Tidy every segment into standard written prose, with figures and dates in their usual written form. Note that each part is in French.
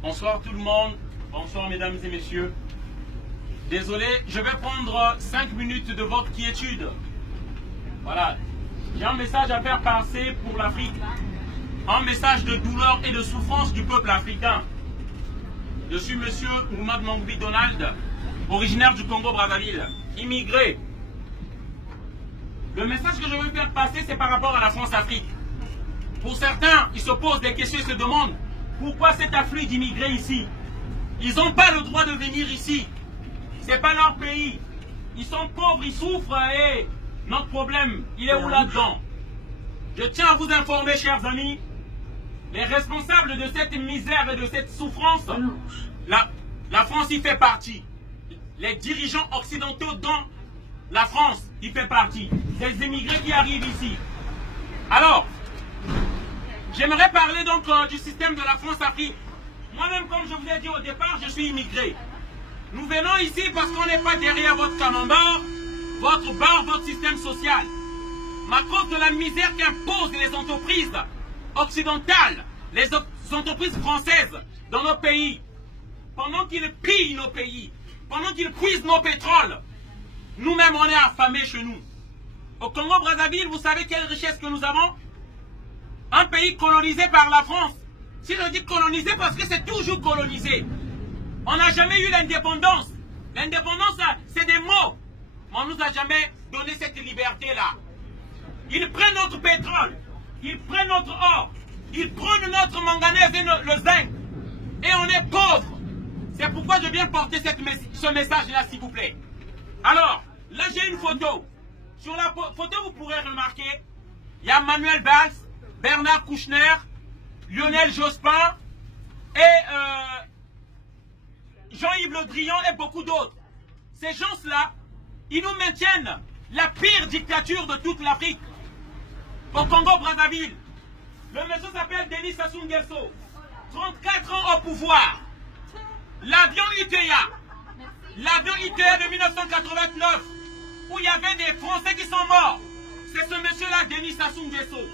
Bonsoir tout le monde. Bonsoir mesdames et messieurs. Désolé, je vais prendre 5 minutes de votre quiétude. Voilà. J'ai un message à faire passer pour l'Afrique. Un message de douleur et de souffrance du peuple africain. Je suis monsieur Oumad Mangoubi Donald, originaire du Congo-Brazzaville, immigré. Le message que je veux faire passer, c'est par rapport à la France-Afrique. Pour certains, ils se posent des questions, ils se demandent pourquoi cet afflux d'immigrés ici. Ils n'ont pas le droit de venir ici. Ce n'est pas leur pays. Ils sont pauvres, ils souffrent et notre problème, il est où là-dedans? Je tiens à vous informer, chers amis, les responsables de cette misère et de cette souffrance, la France y fait partie. Les dirigeants occidentaux dans la France y fait partie. Des immigrés qui arrivent ici. Alors, j'aimerais parler donc du système de la France-Afrique. Moi-même, comme je vous ai dit au départ, je suis immigré. Nous venons ici parce qu'on n'est pas derrière votre camembert, votre bar, votre système social. Mais à cause de la misère qu'imposent les entreprises occidentales, les entreprises françaises dans nos pays, pendant qu'ils pillent nos pays, pendant qu'ils puisent nos pétroles, nous-mêmes on est affamés chez nous. Au Congo-Brazzaville, vous savez quelle richesse que nous avons? Un pays colonisé par la France. Si je dis colonisé, parce que c'est toujours colonisé. On n'a jamais eu l'indépendance. L'indépendance, c'est des mots. Mais on ne nous a jamais donné cette liberté-là. Ils prennent notre pétrole. Ils prennent notre or. Ils prennent notre manganèse et le zinc. Et on est pauvres. C'est pourquoi je viens porter ce message-là, s'il vous plaît. Alors, là j'ai une photo. Sur la photo, vous pourrez remarquer, il y a Manuel Valls, Bernard Kouchner, Lionel Jospin et Jean-Yves Le Drian et beaucoup d'autres. Ces gens-là, ils nous maintiennent la pire dictature de toute l'Afrique. Au Congo-Brazzaville, le monsieur s'appelle Denis Sassou Nguesso, 34 ans au pouvoir. L'avion ITA de 1989, où il y avait des Français qui sont morts, c'est ce monsieur-là, Denis Sassou Nguesso.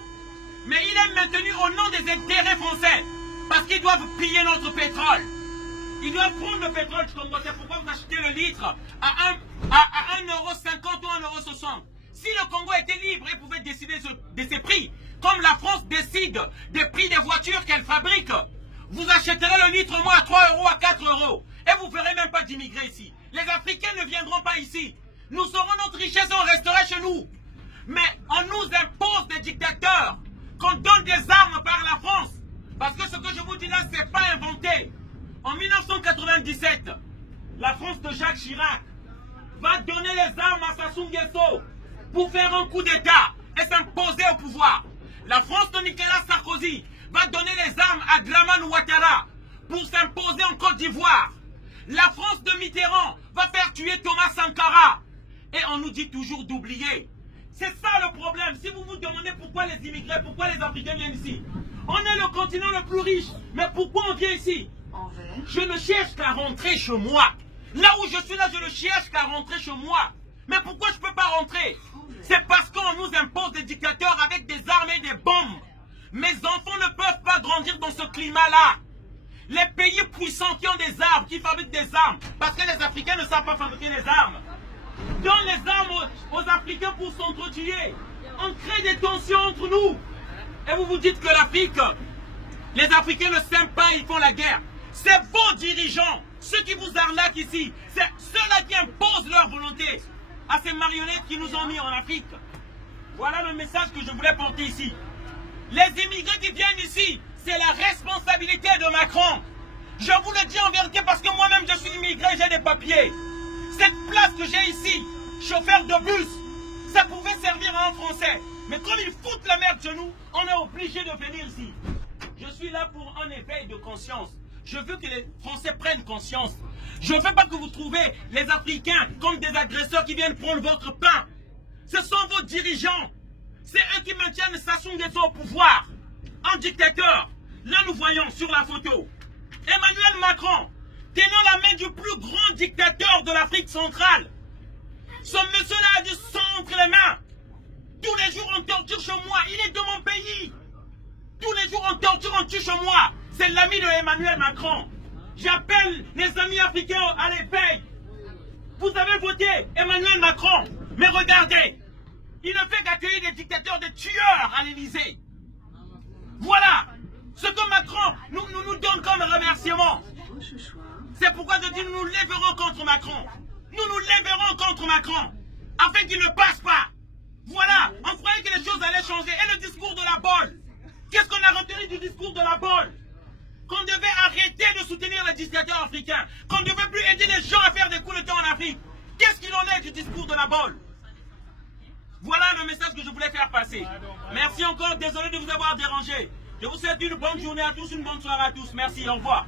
Mais il est maintenu au nom des intérêts français, parce qu'ils doivent piller notre pétrole. Ils doivent prendre le pétrole du Congo. C'est pourquoi vous achetez le litre à 1,50 € ou 1,60 €. Si le Congo était libre, il pouvait décider de ses prix, comme la France décide des prix des voitures qu'elle fabrique. Vous achèterez le litre moins à 3 € à 4 €. Et vous ne ferez même pas d'immigrés ici. Les Africains ne viendront pas ici. Nous aurons notre richesse et on restera chez nous. Mais on nous impose des dictateurs, qu'on donne des armes par la France. Parce que ce que je vous dis là, ce n'est pas inventé. En 1997, la France de Jacques Chirac va donner les armes à Sassou Nguesso pour faire un coup d'État et s'imposer au pouvoir. La France de Nicolas Sarkozy va donner les armes à Dlamane Ouattara pour s'imposer en Côte d'Ivoire. La France de Mitterrand va faire tuer Thomas Sankara. Et on nous dit toujours d'oublier. C'est ça le problème. Si vous vous demandez pourquoi les immigrés, pourquoi les Africains viennent ici. On est le continent le plus riche. Mais pourquoi on vient ici? Je ne cherche qu'à rentrer chez moi. Là où je suis là, je ne cherche qu'à rentrer chez moi. Mais pourquoi je ne peux pas rentrer? C'est parce qu'on nous impose des dictateurs avec des armes et des bombes. Mes enfants ne peuvent pas grandir dans ce climat-là. Les pays puissants qui ont des armes, qui fabriquent des armes, parce que les Africains ne savent pas fabriquer les armes, donnent les armes aux Africains pour s'entretuer. On crée des tensions entre nous. Et vous vous dites que l'Afrique, les Africains ne s'aiment pas, ils font la guerre. C'est vos dirigeants, ceux qui vous arnaquent ici, c'est ceux-là qui imposent leur volonté à ces marionnettes qui nous ont mis en Afrique. Voilà le message que je voulais porter ici. Les immigrés qui viennent ici, c'est la responsabilité de Macron. Je vous le dis en vérité parce que moi-même je suis immigré, j'ai des papiers. Cette place que j'ai ici, chauffeur de bus, ça pouvait servir à un Français. Mais comme ils foutent la merde chez nous, on est obligé de venir ici. Je suis là pour un éveil de conscience. Je veux que les Français prennent conscience. Je ne veux pas que vous trouvez les Africains comme des agresseurs qui viennent prendre votre pain. Ce sont vos dirigeants. C'est eux qui maintiennent Sassou Nguesso au pouvoir. Un dictateur. Là nous voyons sur la photo Emmanuel Macron tenant la main du plus grand dictateur de l'Afrique centrale. Ce monsieur-là a du sang entre les mains. Tous les jours on torture chez moi. Il est de mon pays. Tous les jours on torture, on tue chez moi. C'est l'ami de Emmanuel Macron. J'appelle les amis africains à l'éveil. Vous avez voté Emmanuel Macron, mais regardez, il ne fait qu'accueillir des dictateurs, des tueurs à l'Élysée. Voilà ce que Macron nous donne comme remerciement. C'est pourquoi je dis nous nous lèverons contre Macron. Nous nous lèverons contre Macron, afin qu'il ne passe pas. Voilà, on croyait que les choses allaient changer. Et le discours de la bolle. Qu'est-ce qu'on a retenu du discours de la bolle? Qu'on devait arrêter de soutenir les dictateurs africains. Qu'on ne devait plus aider les gens à faire des coups de temps en Afrique. Qu'est-ce qu'il en est du discours de la bolle? Voilà le message que je voulais faire passer. Merci encore, désolé de vous avoir dérangé. Je vous souhaite une bonne journée à tous, une bonne soirée à tous. Merci, au revoir.